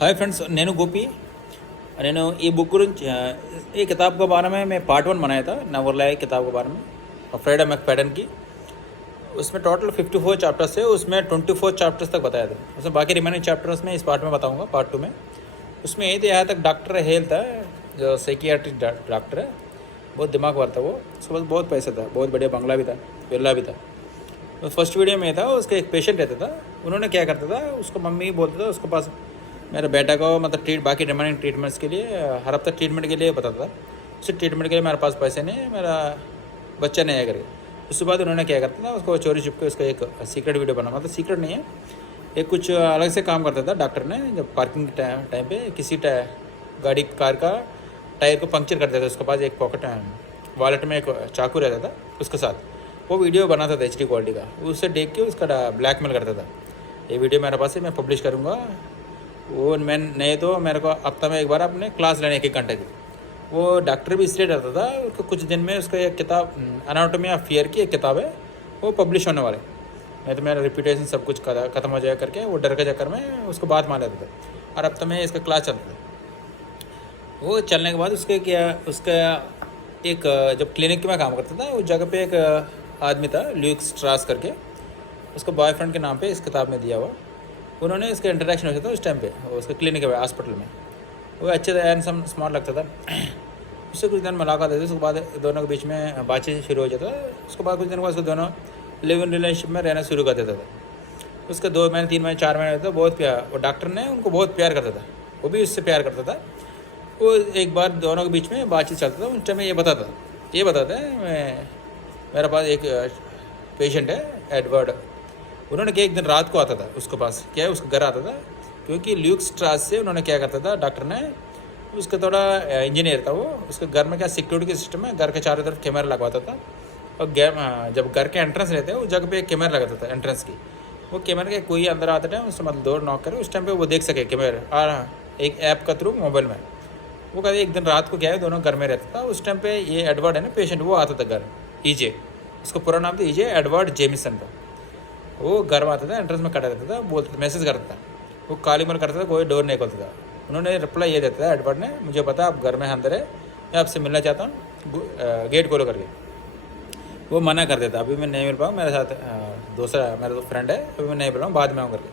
Hi friends, నేను గోపి. నేను ఈ बुक గురించి ये किताब के बारे में मैं पार्ट 1 बनाया था नवरलाई किताब के बारे में फ्रेडा मैकफैडन की। उसमें टोटल 54 चैप्टर्स है, उसमें 24 चैप्टर्स तक बताया था। उसमें बाकी रिमेनिंग चैप्टर्स में इस पार्ट में बताऊंगा, पार्ट 2 में। उसमें ये तो यहाँ तक डॉक्टर हेल था, जो साइकियाट्रिक डॉक्टर है, बहुत दिमाग वाला था वो। उसके पास बहुत पैसा था, बहुत बढ़िया बंगला भी था, विला भी था। तो फर्स्ट वीडियो में था, उसका एक पेशेंट रहता था। उन्होंने क्या करता था, उसको मम्मी बोलता था उसके पास मेरे बेटा को मतलब बाकी रिमेनिंग ट्रीटमेंट्स के लिए हर हफ्ता ट्रीटमेंट के लिए बताता था। उसे ट्रीटमेंट के लिए मेरे पास पैसे नहीं है, मेरा बच्चा नहीं है करके। उसके बाद उन्होंने क्या करता था, उसको चोरी छुप के उसका एक सीक्रेट वीडियो बना, मतलब सीक्रेट नहीं है, एक कुछ अलग से काम करता था डॉक्टर ने। जब पार्किंग टाइम पे किसी गाड़ी कार का टायर को पंक्चर कर देता था, उसके पास एक पॉकेट वॉलेट में एक चाकू रहता था उसके साथ। वो वीडियो बनाता था HD क्वालिटी का, उससे देख के उसका ब्लैकमेल करता था। ये वीडियो मेरे पास है, मैं पब्लिश करूँगा। वो मैं नहीं तो मेरे को हफ्ता में एक बार अपने क्लास लेने 1 घंटे की। वो डॉक्टर भी इसलिए डरता था, उसको कुछ दिन में उसका एक किताब एनाटॉमी ऑफ फियर की एक किताब है, वो पब्लिश होने वाले। नहीं तो मेरा रिप्यूटेशन सब कुछ ख़त्म हो जाए करके वो डर के चक्कर में उसको बात मान लेता था। और हफ्ता में इसका क्लास चलता था। वो चलने के बाद उसके क्या उसका एक जब क्लिनिक में काम करता था, उस जगह पे एक आदमी था ल्यूक स्ट्रास करके, उसको बॉयफ्रेंड के नाम पे इस किताब में दिया हुआ। उन्होंने इसका इंटरेक्शन होता था उस टाइम पे उसके क्लिनिक में, हॉस्पिटल में। वो अच्छे था, हैंडसम स्मार्ट लगता था। उससे कुछ दिन मुलाकात होती थी, उसके बाद दोनों के बीच में बातचीत शुरू हो जाता था। उसके बाद कुछ दिन बाद उसको दोनों लिव इन रिलेशनशिप में रहना शुरू कर देता था। उसके 2 महीने 3 महीने 4 महीने होता था, बहुत प्यार। वो डॉक्टर ने उनको बहुत प्यार करता था, वो भी उससे प्यार करता था। वो एक बार दोनों के बीच में बातचीत चलता था, उस टाइम में ये बताता है मेरे पास एक पेशेंट है एडवर्ड। उन्होंने क्या एक दिन रात को आता था उसके पास, क्या है उसके घर आता था, क्योंकि ल्यूक स्ट्रास से उन्होंने क्या करता था डॉक्टर ने, उसका थोड़ा इंजीनियर था वो, उसके घर में क्या सिक्योरिटी के सिस्टम है, घर के चारों तरफ कैमरा लगवाता था। और जब घर के एंट्रेंस रहते हैं उस जगह पे एक कैमरा लगाता था एंट्रेंस की। वो कैमरा के कोई अंदर आता था, उससे मतलब डोर नॉक करे, उस टाइम पे वो देख सके कैमरा। और एक ऐप का थ्रू मोबाइल में। वो कहते एक दिन रात को क्या है, दोनों घर में रहता था। उस टाइम पे ये एडवर्ड है ना पेशेंट, वो आता था घर, EJ, उसका पूरा नाम था EJ एडवर्ड जेमिसन का। वो घर में आता था, एंट्रेंस में खड़ा रहता था, बोलता था, मैसेज करता था, वो कॉलिंग में करता था, कोई डोर नहीं खोलता था। उन्होंने रिप्लाई ये देता था एडवर्ड ने, मुझे पता आप घर में अंदर है, मैं आपसे मिलना चाहता हूँ, गेट खोलो करके। वो मना कर देता, अभी मैं नहीं मिल पाऊँ, मेरे साथ दूसरा मेरा तो फ्रेंड है, अभी मैं नहीं मिल पाऊँ, बाद में आऊँ करके।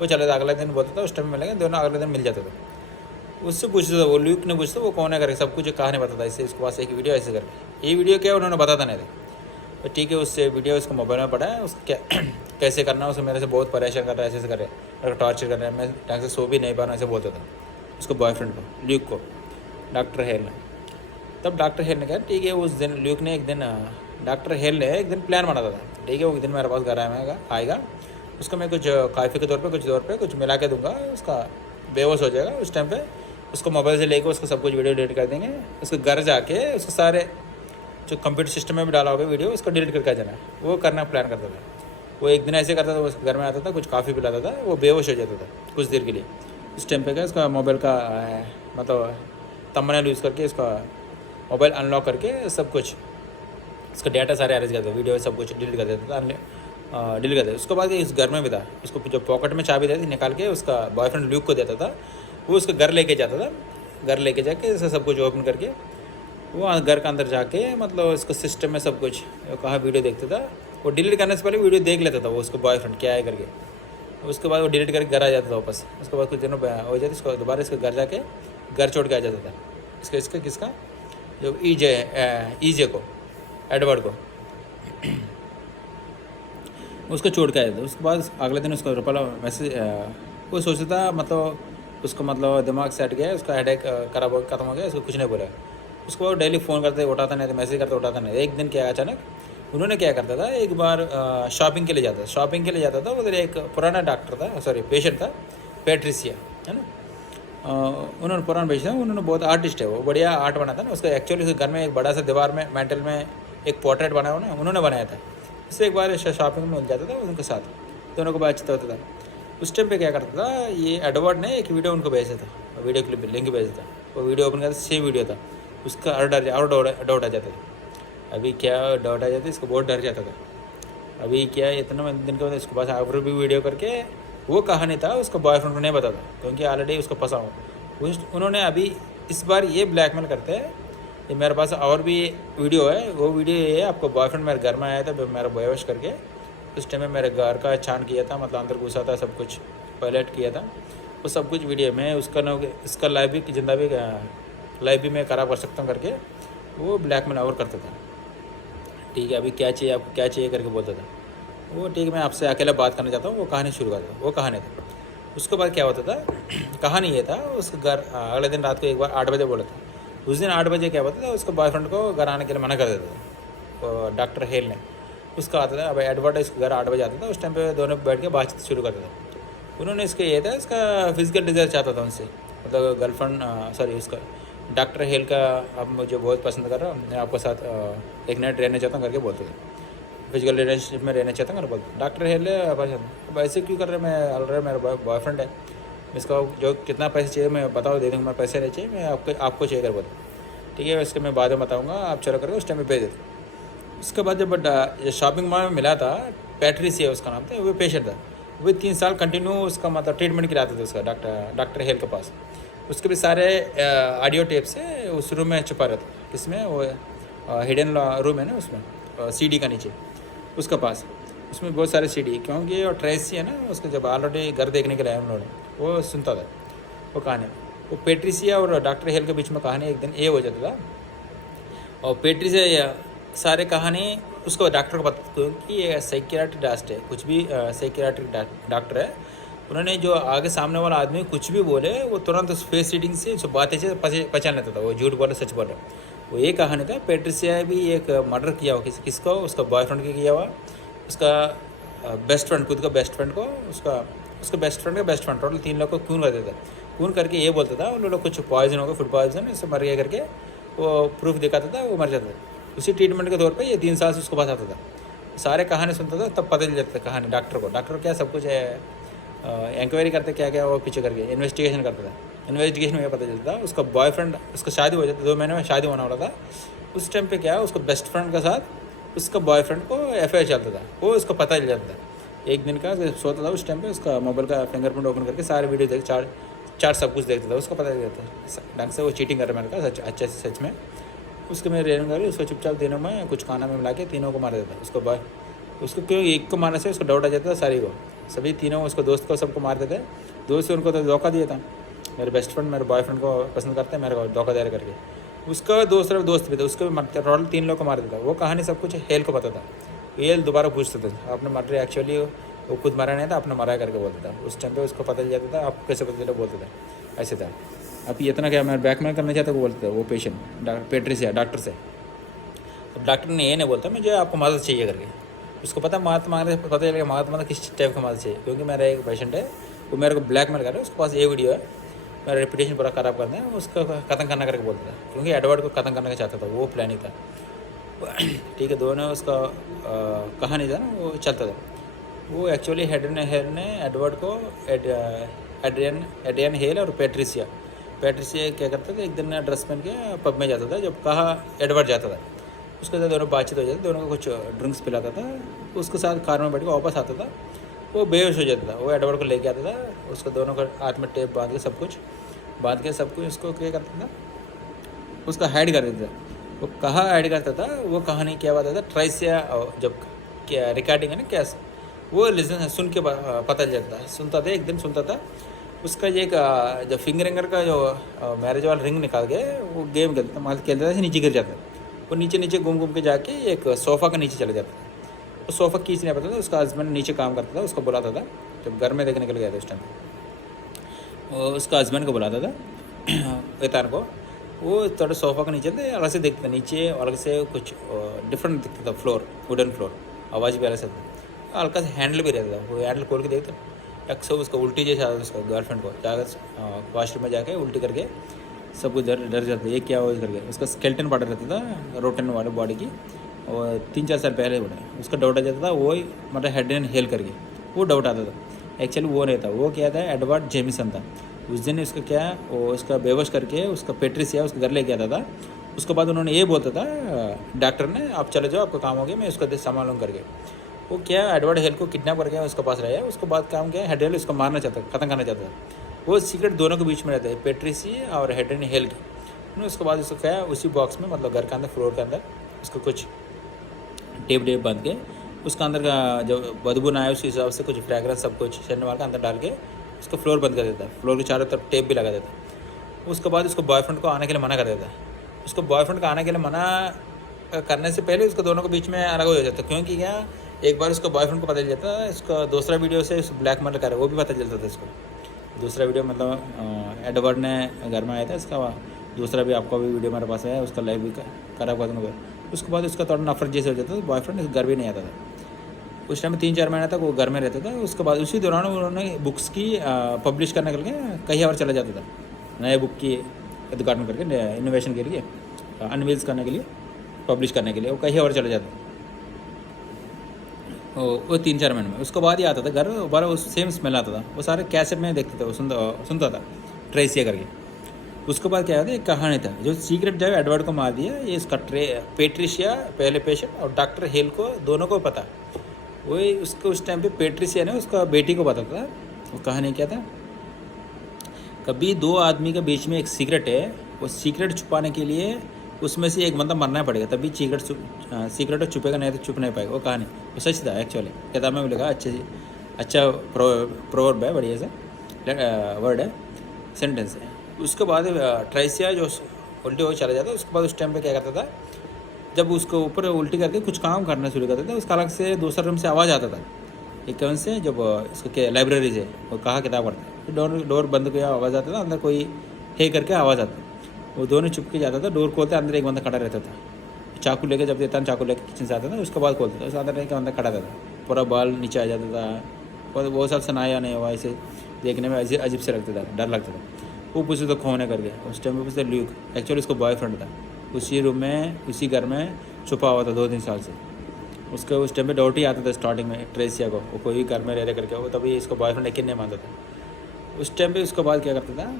वो चले था, अगले दिन बोलता था उस टाइम में मिलेंगे, दोनों अगले दिन मिल जाते थे। उससे पूछता था, वो ल्यूक ने पूछता वो कौन है करके, सब कुछ कहा नहीं बताता, इससे इसके पास एक वीडियो ऐसे करके। ये वीडियो क्या उन्होंने बताता नहीं था। तो ठीक है, उससे वीडियो उसको मोबाइल में पड़ा है, उसको क्या कैसे करना है, उसको मेरे से बहुत परेशान कर रहा है, ऐसे कर रहे हैं, मेरे को टॉर्चर कर रहा है, मैं ढंग से सो भी नहीं पा रहा, ऐसे बोलता था उसको बॉयफ्रेंड को, ल्यूक को, डॉक्टर हेल ने। तब डॉक्टर हेल ने कहा ठीक है, उस दिन ल्यूक ने एक दिन डॉक्टर हेल ने एक दिन प्लान बनाता था, ठीक है वो एक दिन मेरे पास घर आएगा, उसको मैं कुछ काफ़ी के तौर पर कुछ मिला के दूंगा, उसका बेहोश हो जाएगा। उस टाइम पे उसको मोबाइल से लेकर उसको सब कुछ वीडियो डिलीट कर देंगे, उसके घर जाके उसको सारे जो कंप्यूटर सिस्टम में भी डाला होगा वीडियो, उसको डिलीट करके आ जाना, वो करना प्लान करता था। वो एक दिन ऐसे करता था, उसके घर में आता था, कुछ काफ़ी पिलाता था, वो बेहोश हो जाता था कुछ देर के लिए। उस टाइम पे क्या उसका मोबाइल का मतलब थंबनेल यूज़ करके इसका मोबाइल अनलॉक करके सब कुछ उसका डाटा सारे अरेंज करता था, वीडियो सब कुछ डिलीट कर देता था, डिलीट कर देता। उसके बाद इस घर में भी था, उसको जो पॉकेट में चाबी देती निकाल के उसका बॉयफ्रेंड ल्यूक को देता था, वो उसका घर लेके जाता था। घर लेके जाके सब कुछ ओपन करके वो घर के अंदर जाके मतलब इसको सिस्टम में सब कुछ कहाँ वीडियो देखता था। वो डिलीट करने से पहले वीडियो देख लेता था वो उसको बॉयफ्रेंड क्या है करके। उसके बाद वो डिलीट करके घर आ जाता था वापस। उसके बाद कुछ दिनों हो जाते, उसको दोबारा इसके घर जाके घर छोड़ के आ जाता था। इसका किसका जो EJ को, एडवर्ड को उसको छोड़ के आया था। उसके बाद अगले दिन उसको रुपया मैसेज, वो सोचता था मतलब उसको मतलब दिमाग सेट गया, उसका हेडेक खराब हो खत्म हो गया, उसको कुछ नहीं बोला। उसको डेली फ़ोन करते उठाता नहीं था, मैसेज करते उठाता नहीं था। एक दिन क्या अचानक उन्होंने क्या करता था, एक बार शॉपिंग के लिए जाता था। उधर एक पुराना डॉक्टर था, सॉरी पेशेंट था, पैट्रिसिया है ना। उन्होंने पुराना पेशेंट था, उन्होंने बहुत आर्टिस्ट है, वो बढ़िया आर्ट बना था ना। उसका एक्चुअली उसके घर में एक बड़ा सा दीवार में मेंटल में एक पोर्ट्रेट बना हुआ ना, उन्होंने बनाया था। उससे एक बार शॉपिंग में मिल जाता था उनके साथ, दोनों को बातचीत होता था। उस टाइम पे क्या करता था, ये एडवर्ड ने एक वीडियो उनको भेजा था, वीडियो क्लिप लिंक भेजा था। वो वीडियो ओपन करता, सेम वीडियो था। उसका और डाउट आ जाता था। अभी क्या डाउट आ जाता है, इसको बहुत डर जाता था। अभी क्या इतना दिन के बाद इसके पास और भी वीडियो करके वो कहानी था उसका बॉयफ्रेंड को नहीं बताता क्योंकि ऑलरेडी उसको फंसा हो। उन्होंने अभी इस बार ये ब्लैकमेल करते हैं। ये मेरे पास और भी वीडियो है, वो वीडियो ये है, आपको बॉयफ्रेंड मेरे घर में आया था मेरा बेहोश करके। उस टाइम में मेरे घर का छान किया था, मतलब अंदर घुसा था, सब कुछ पॉयलेट किया था, वो सब कुछ वीडियो में इसका लाइव भी जिंदा भी लाइव भी मैं ख़राब कर सकता हूँ करके वो ब्लैकमेल और करता था। ठीक है, अभी क्या चाहिए आपको, क्या चाहिए करके बोलता था वो। ठीक है, मैं आपसे अकेला बात करना चाहता हूँ, वो कहानी शुरू करता था। वो कहानी था उसके बाद क्या होता था, कहानी ये था उसके घर अगले दिन रात को एक बार 8 बजे बोला था। उस दिन 8 बजे क्या होता था, उसके बॉयफ्रेंड को घर आने के लिए मना कर देता था डॉक्टर हेल ने। उसका आता था, अब एडवर्ड इसके घर 8 बजे आता था। उस टाइम पे दोनों बैठ के बातचीत शुरू करता था। उन्होंने इसका ये था, इसका फिजिकल डिज़ायर चाहता था उनसे, मतलब गर्लफ्रेंड सॉरी उसका डॉक्टर हेल का अब मुझे बहुत पसंद कर रहा हूँ, मैं आपके साथ एक नाइट रहना चाहता हूँ करके बोलते थे। फिजिकल रिलेशनशिप में रहना चाहता हूँ बोलते। डॉक्टर हेल अब ऐसे क्यों कर रहे, मैं ऑलरेडी मेरा बॉयफ्रेंड है, इसका जो कितना पैसे चाहिए मैं बताओ दे दूँगा, मैं पैसे नहीं चाहिए, मैं आपको चाहिए कर बोलता। ठीक है, इसके मैं बाद में बताऊँगा, आप चलो करके उस टाइम में भेज देते। उसके बाद जब शॉपिंग मॉल में मिला था, पैट्रिसिया उसका नाम था, वो पेशेंट था। वो 3 साल कंटिन्यू उसका मतलब ट्रीटमेंट कराते थे उसका डॉक्टर हेल के पास। उसके भी सारे ऑडियो टेप से उस रूम में छुपा रहता, किसमें वो हिडन रूम है ना उसमें, सीडी का नीचे उसका पास, उसमें बहुत सारे सीडी, क्योंकि वो ट्रेसी है ना उसका, जब ऑलरेडी घर देखने के लिए हम लोग वो सुनता था वो कहानी। वो पेट्रिसिया और डॉक्टर हेल के बीच में कहानी एक दिन ये हो जाता था। और पेट्रिसिया सारे कहानी उसको डॉक्टर को पता, क्योंकि ये साइकियाट्रिक डॉक्टर है, कुछ भी साइकियाट्रिक डॉक्टर है। उन्होंने जो आगे सामने वाला आदमी कुछ भी बोले वो तुरंत उस फेस रीडिंग से जो बातें से पहचान लेता था, वो झूठ बोले सच बोले। वो ये कहानी था। पेट्रिसिया भी एक मर्डर किया हुआ, किसको, उसका बॉयफ्रेंड की किया हुआ, उसका बेस्ट फ्रेंड, खुद का बेस्ट फ्रेंड को, उसका बेस्ट फ्रेंड का बेस्ट फ्रेंड, टोटल 3 लोग को खून कर देता था। खून करके ये बोलता था उन लोग कुछ पॉइजन होगा, फूड पॉइजन, इससे मर गया करके वो प्रूफ दिखाता था, वो मर जाता था। उसी ट्रीटमेंट के तौर पे ये 3 साल से उसको पास आता था। सारे कहानी सुनता था, तब पता चल जाता था कहानी डॉक्टर को क्या सब कुछ है, इंक्वायरी करते क्या क्या वो पीछे करके इन्वेस्टिगेशन करता था। इन्वेस्टिगेशन में पता चलता उसका बॉयफ्रेंड, उसका शादी हो जाता, 2 महीने में शादी होने वाला था। उस टाइम पे क्या उसको बेस्ट फ्रेंड के साथ उसका बॉयफ्रेंड को अफेयर चलता था, वो उसको पता चल जाता था। एक दिन का सोता था, उस टाइम पे उसका मोबाइल का फिंगरप्रिंट ओपन करके सारे वीडियो देख चार सब कुछ देखता था, उसको पता चल जाता था ढंग से वो चीटिंग कर रहा है। मैंने कहा अच्छे से सच में उसके मेरे रेन कर उसको चुपचाप तीनों में कुछ खाना में मिला के तीनों को मार देता। उसको क्यों एक को मारने से उसको डाउट आ जाता था, सारी को सभी तीनों उसको दोस्त को सबको मार देते। दोस्त से उनको तो धोखा दिया था, मेरे बेस्ट फ्रेंड मेरे बॉयफ्रेंड को पसंद करते हैं, मेरे को धोखा दे करके। उसका दोस्त भी था, उसको भी मारते, टोटल 3 लोग को मार देता। वो कहानी सब कुछ हेल को पता था। हेल दोबारा पूछता था आपने मर रहे, एक्चुअली वो खुद मरा नहीं था, आपने मरा करके बोलता था। उस टाइम पे उसको पता चल जाता था, आपको कैसे पता चला बोलता था, ऐसे था। अब इतना क्या मैं बैकमेल करना चाहता, वो बोलता था वो पेशेंट पेट्रिसिया डॉक्टर से। अब डॉक्टर ने ये नहीं बोलता मुझे आपको मदद चाहिए करके, उसको पता मदद मांगने पता चलेगा मदद किस टाइप का मदद चाहिए। क्योंकि मेरा एक पेशेंट है, वो मेरे को ब्लैकमेल कर रहा है, उसके पास ये वीडियो है, मेरा रेपुटेशन पूरा ख़राब करना है, उसको ख़त्म करना करके बोलता था। क्योंकि एडवर्ड को ख़त्म करना चाहता था, वो प्लानिंग था। ठीक है, दोनों उसका कहानी था ना वो चलता था। वो एक्चुअली हेडन हेल ने एडवर्ड को एड्रियन हेल और पेट्रिसिया क्या करता था, एक दिन ड्रेस पहन के पब में जाता था, जब कहा एडवर्ड जाता था उसके साथ दोनों बातचीत हो जाती, दोनों को कुछ ड्रिंक्स पिलाता था, उसके साथ कार में बैठ के वापस आता था, वो बेहोश हो जाता था। वो एडवर्ड को लेके आता था, उसको दोनों का हाथ में टेप बांध के सब कुछ उसको क्या करता था, उसका हाइड कर देता था। वो कहाँ हाइड करता था, वो कहानी क्या बात था, ट्राइसिया जब क्या रिकॉर्डिंग है ना कैस, वो लिसन सुन के पता चल जाता है, सुनता था, एक दिन सुनता था उसका ये जब फिंगर रिंगर का जो मैरिज वाला रिंग निकाल के वो गेम खेलता था, नीचे गिर जाता, वो नीचे घूम के जाके एक सोफ़ा के नीचे चले जाता था। वो सोफ़ा खींच नहीं पता था, उसका हस्बैंड नीचे काम करता था, उसको बुलाता था, जब घर में देखने के लिए गया था उस टाइम उसका हस्बैंड को बुलाता था वेतान को। वो थोड़ा सोफ़ा के नीचे थे, अलग से देखता था, नीचे अलग से कुछ डिफरेंट दिखता था, फ्लोर वुडन फ्लोर, आवाज़ भी अलग से था, हल्का सा हैंडल भी रहता था, वो हैंडल खोल के देखता टक से उसका उल्टी जैसा आता था, उसका गर्लफ्रेंड को जाकर वॉशरूम में जाके उल्टी करके सब कुछ डर जाता है, ये क्या हो करके। उसका स्केल्टन पड़ा रहता था रोटन वाले बॉडी की, और 3-4 साल पहले बना, उसका डाउट आ जाता था वो ही मतलब हेड एंड हेल करके, वो डाउट आता था। एक्चुअली वो नहीं था, वो क्या था एडवर्ड जेमिसन था। उस दिन उसका क्या वो उसका बेहोश करके उसका पेट्रिसिया उसके घर लेके आता था। उसके बाद उन्होंने ये बोलता था डॉक्टर ने, आप चले जाओ आपका काम हो गया, मैं उसका सामान लूँ करके। वो क्या एडवर्ड हेल को किडनैप करके उसके पास रहा है। उसके बाद काम किया, हेडरेल उसको मारना चाहता है, ख़त्म करना चाहता है। वो सीक्रेट दोनों के बीच में रहता है, पेट्रिसी और हेडरेल हेल की। उसके बाद उसको क्या उसी बॉक्स में, मतलब घर के अंदर फ्लोर के अंदर उसको कुछ टेप बांध के उसका अंदर का जो बदबू ना आए उस हिसाब से कुछ फ्रेगरेंस सब कुछ सेंड मार के अंदर डाल के उसको फ्लोर बंद कर देता है। फ्लोर के चारों तरफ टेप भी लगा देता है। उसके बाद उसको बॉयफ्रेंड को आने के लिए मना कर देता है। उसको बॉयफ्रेंड को आने के लिए मना करने से पहले उसको दोनों के बीच में अलग हो जाता है, क्योंकि क्या एक बार उसको बॉयफ्रेंड को पता चल जाता है, इसका दूसरा वीडियो से ब्लैकमेल कर वो भी पता चलता था इसको। दूसरा वीडियो मतलब एडवर्ड ने घर में आया था, इसका दूसरा भी आपका भी वीडियो मेरे पास है, उसका लाइव भी खराब कर दूँगा। उसके बाद उसका थोड़ा नफरत जैसे हो जाता था, बॉयफ्रेंड घर भी नहीं आता था। उस टाइम में 3-4 महीना तक वो घर में रहता था। उसके बाद उसी दौरान उन्होंने बुक्स की पब्लिश करने के लिए कहीं और चला जाता था, नए बुक की उद्घाटन करके, इनोवेशन के लिए, अनवील्स करने के लिए, पब्लिश करने के लिए वो कहीं और चला जाता था। वो 3-4 महीने में उसके बाद ही आता था घर, बार वो सेम स्मेल आता था। वो सारे कैसेट में देखते थे, वो सुनता था ट्रेसिया करके। उसके बाद क्या था, एक कहानी था जो सीक्रेट जो एडवर्ड को मार दिया, ये इसका पेट्रिशिया पहले पेशेंट और डॉक्टर हेल को दोनों को पता। वही उसको उस टाइम पे पेट्रिशिया ने उसका बेटी को पता था। वो कहानी क्या था, कभी दो आदमी के बीच में एक सीक्रेट है, वो सीक्रेट छुपाने के लिए उसमें से एक बंदा मरना पड़ेगा, तभी सीक्रेट छुपेगा, नहीं तो छुप नहीं पाएगा। वो कहानी वो सच था एक्चुअली, किताब में भी लिखा। अच्छा प्रोवर्ब है, बढ़िया सा वर्ड है, सेंटेंस है। उसके बाद ट्रेसिया जो उल्टी हो चला जाता है, उसके बाद उस टाइम पे क्या करता था, जब उसको ऊपर उल्टी करके कुछ काम करना शुरू करता था, उसका अलग से दूसरा रूम से आवाज़ आता था। एक कौन से जब इसको लाइब्रेरी से वो कहा किताब पढ़ता है, डोर बंद किया, आवाज़ आता था, अंदर कोई है करके आवाज़ आता। वो दोनों चुप के जाता था, डोर खोलते अंदर एक बंदा खड़ा रहता था, चाकू लेके, जब देता चाकू लेके किचन से आता था, उसके बाद खोलता था, उसके अंदर एक बंदा खड़ा रहता था, पूरा बाल नीचे आ जाता था। और वो सब सुनाया नहीं हुआ, ऐसे देखने में ऐसे अजीब से लगता था, डर लगता था। वो पूछे तो कौन है करके, उस टाइम में पूछते ल्यूक, एक्चुअली उसको बॉयफ्रेंड था, उसी रूम में उसी घर में छुपा हुआ था 2-3 साल से। उसके उस टाइम पे डाउट ही आता था स्टार्टिंग में ट्रेसिया को, वो कोई घर में रह रहे करके, वो तभी इसको बॉयफ्रेंड यकीन नहीं मानता था। उस टाइम पे उसके बाद क्या करता था,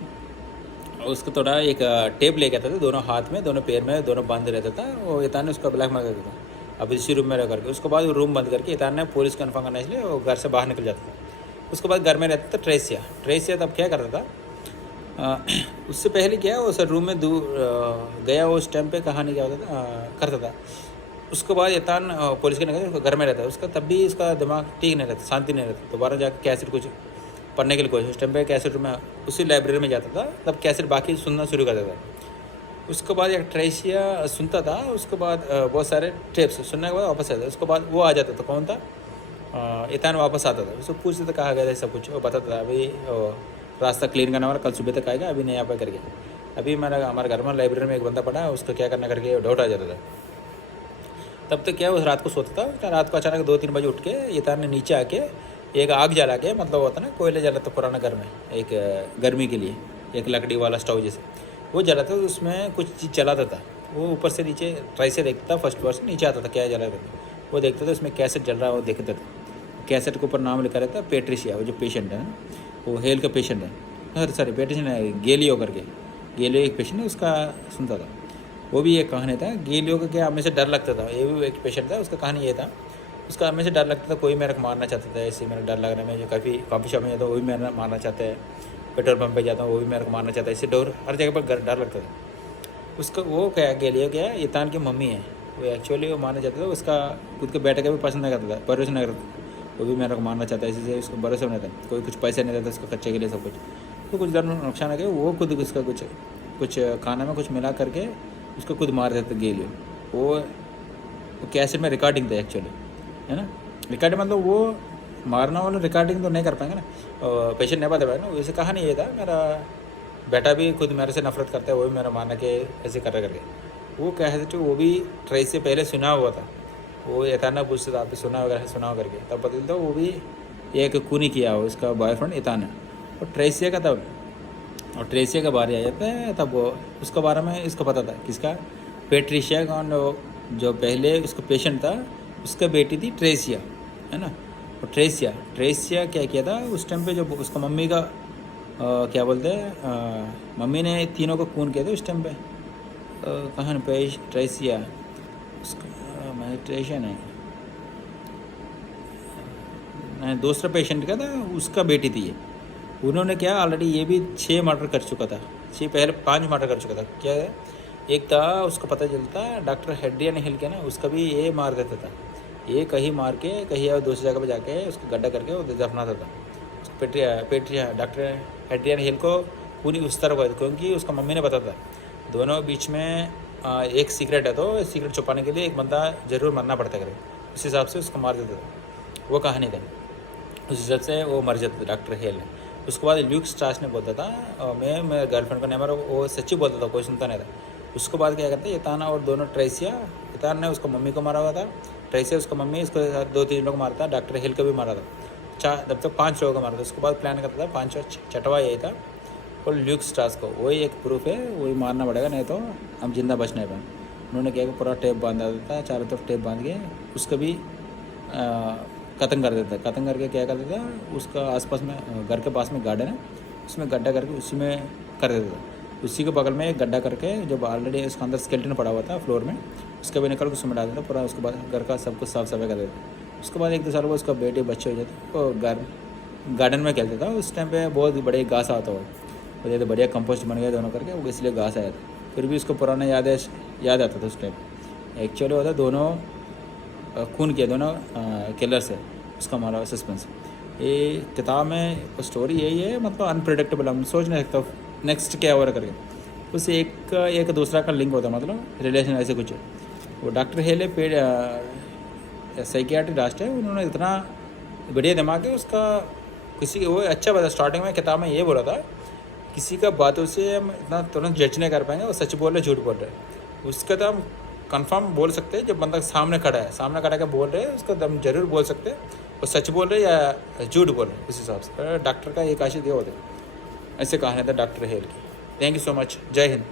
उसको थोड़ा एक टेप लेके आता था, दोनों हाथ में, दोनों पैर में, दोनों बंद रहता था। वो इतान ने उसका ब्लैक मार करता था, अब इसी रूम में रह करके। उसके बाद वो रूम बंद करके इतान ने पुलिस कन्फर्म करना, इसलिए वो घर से बाहर निकल जाता था। उसके बाद घर में रहता था ट्रेसिया तब क्या करता था, उससे पहले क्या वो सर रूम में गया, वो उस टाइम पे कहानी क्या होता था करता था। उसके बाद इतान पुलिस के नगर घर में रहता है उसका, तब भी इसका दिमाग ठीक नहीं रहता, शांति नहीं रहता। दोबारा जाकर कैसेट कुछ पढ़ने के लिए कोशिश, उस टाइम पे कैसेट में उसी लाइब्रेरी में जाता था, तब कैसेट बाकी सुनना शुरू कर देता था। उसके बाद एक ट्रेसिया सुनता था, उसके बाद बहुत सारे टेप्स सुनने के बाद वापस आता था। उसके बाद वो आ जाता था, कौन था, इतान वापस आता था, उसको पूछते थे कहाँ गया था, सब कुछ वो बताता था। अभी रास्ता क्लीन करने वाला, कल सुबह तक आएगा, अभी नहीं आ पाए करके। अभी हमारे घर में लाइब्रेरी में एक बंदा पड़ा, उसको क्या करना करके डाउट आ जाता था। तब तक क्या उस रात को सोता था, रात को अचानक 2-3 बजे उठ के इतान ने नीचे आके एक आग जला के, मतलब होता ना कोयले जला तो पुराना घर में, एक गर्मी के लिए एक लकड़ी वाला स्टोव जैसे वो जला था, उसमें कुछ चीज़ जलाता था। वो ऊपर से नीचे ट्राई से देखता था, फर्स्ट फ्लोर से नीचे आता था, क्या जला था वो देखता था, उसमें कैसेट जल रहा है वो देखता था। कैसेट के ऊपर नाम लिखा रहता है पेट्रिशिया, वो जो पेशेंट है ना, वो हेल का पेशेंट है, अरे सॉरी पेट्रिशिया है, गेलियो करके, गेलियो एक पेशेंट है, उसका सुनता था। वो भी एक कहानी था, गेलियो का क्या हमें से डर लगता था, ये भी एक पेशेंट था, उसका कहानी ये था, उसका हमें से डर लगता था, कोई मेरे को मारना चाहता था, ऐसे मेरा डर लग रहा है, मैं जो कॉफ़ी शॉप में जाता हूँ वो भी मेरा मारना चाहता है, पेट्रोल पंप पे जाता हूँ वो भी मेरे को मारना चाहता है, इससे डर हर जगह पर डर लगता था उसका। वो क्या गेलियो क्या है, इतान की मम्मी है, वो एक्चुअली वो मारना चाहता था, उसका खुद के बेटे का भी पसंद नहीं करता था, भरोसा नहीं करता, वो भी मेरे को मारना चाहता है, इसी से उसको भरोसा नहीं था, कोई कुछ पैसे नहीं देता उसको खर्चे के लिए, सब कुछ तो कुछ डर नुकसान है, वो खुद उसका कुछ खाना में कुछ मिला करके उसको खुद मार देता गेलियो। वो कैसेट में रिकॉर्डिंग था एक्चुअली, है ना, रिकॉर्डिंग मतलब वो मारना वाला रिकॉर्डिंग तो नहीं कर पाएंगे ना, पेशेंट नहीं बता पाएगा ना। वैसे कहानी ये था, मेरा बेटा भी खुद मेरे से नफरत करता है, वो भी मेरा मारना के ऐसे कर करके, वो कह थे वो भी ट्रेस से पहले सुना हुआ था, वो इताना पूछता था आप सुना वगैरह सुनाओ करके, तब पता चलता वो भी एक खूनी किया हो उसका बॉयफ्रेंड इताना, और ट्रेसिया का तब, और ट्रेसिया का बारे आ जाता है तब वो उसके बारे में इसको पता था, किसका, पेट्रिशिया का, जो पहले उसका पेशेंट था उसका बेटी थी ट्रेसिया, है ना। और ट्रेसिया क्या किया था उस टाइम पे, जो उसका मम्मी का क्या बोलते हैं, मम्मी ने तीनों को खून किया था उस टाइम पे, कहाँ पे ट्रेसिया उसका मेडिटेशन है, दूसरा पेशेंट का था, उसका बेटी थी ये। उन्होंने क्या ऑलरेडी ये भी 6 मर्डर कर चुका था, 6 पहले 5 मर्डर कर चुका था। क्या है, एक था उसको पता चलता डॉक्टर हेड्रियन हिल के ना, उसका भी ये मार देता था। ये कहीं मार के कहीं और दूसरी जगह पे जाके उसको गड्ढा करके वो दफनाता था। पेट्रिया डॉक्टर हेड्रियन हिल को पूरी उस तरह को, क्योंकि उसका मम्मी ने बताया था दोनों बीच में एक सीक्रेट है, तो सीक्रेट छुपाने के लिए एक बंदा ज़रूर मरना पड़ता करे, उस हिसाब से उसको मार देता था। वो कहानी था, उस हिसाब से वो मर जाता था डॉक्टर हेल ने। उसके बाद ल्यूक स्ट्रास ने बोलता था मैं गर्लफ्रेंड को नहीं मारा, वो सच्ची बोलता था, कोई सुनता नहीं था। उसके बाद क्या करते इताना और दोनों ट्रेसिया, इतान ने उसको मम्मी को मारा हुआ था, ट्रेसिया उसको मम्मी, उसको 2-3 लोग मारा था, डॉक्टर हिल को भी मारा था, तब तक 5 लोगों को मारा था। उसके बाद प्लान करता था 5 छठवा यही था, और ल्यूक स्ट्रास को वही एक प्रूफ है, वही मारना पड़ेगा, नहीं तो हम जिंदा बच नहीं पाए। उन्होंने क्या कि पूरा टेप बांधा था, चारों तरफ टेप बांध के उसको भी ख़त्म कर देता। ख़त्म करके क्या करता था, उसका आसपास में घर के पास में गार्डन है, उसमें गड्ढा करके उसी में कर देता था। उसी के बगल में एक गड्ढा करके जब ऑलरेडी उसके अंदर स्केलेटन पड़ा हुआ था फ्लोर में, उसका भी निकल के उसमें डाल देता पूरा। उसके बाद घर का सब कुछ साफ सफाई कर देता। उसके बाद 1-2 साल बाद उसका बेटे बच्चे हो जाते, वो गार्डन में खेलता था। उस टाइम पे बहुत बड़े घास आता हुआ, वो तो बढ़िया कंपोस्ट बन गया दोनों करके, वो इसलिए घास आया था। फिर भी उसको पुराना याद आता था उस टाइम। एक्चुअली होता दोनों खून किया, दोनों किलर से उसका मारा सस्पेंस। ये किताब में स्टोरी यही है, मतलब अनप्रिडिक्टेबल, हम सोच नहीं सकता नेक्स्ट क्या हो रहा करके। उस एक दूसरा का लिंक होता, मतलब रिलेशन ऐसे कुछ है। वो डॉक्टर हेले पेड साइकियाट्री डॉक्टर है, उन्होंने इतना बढ़िया दिमाग है उसका। किसी वो अच्छा बता, स्टार्टिंग में किताब में ये बोला था किसी का बातों से हम इतना तुरंत जज नहीं कर पाएंगे वो सच बोल रहे झूठ बोल रहे। उसका तो हम कंफर्म बोल सकते हैं, जब बंदा सामने खड़ा के बोल रहे हैं, उसका दम जरूर बोल सकते हैं वो सच बोल रहे या झूठ बोल रहे। उस हिसाब से डॉक्टर का एक आशिक ये होता है। ऐसे कहानी था डॉक्टर हेल की। थैंक यू सो मच, जय हिंद।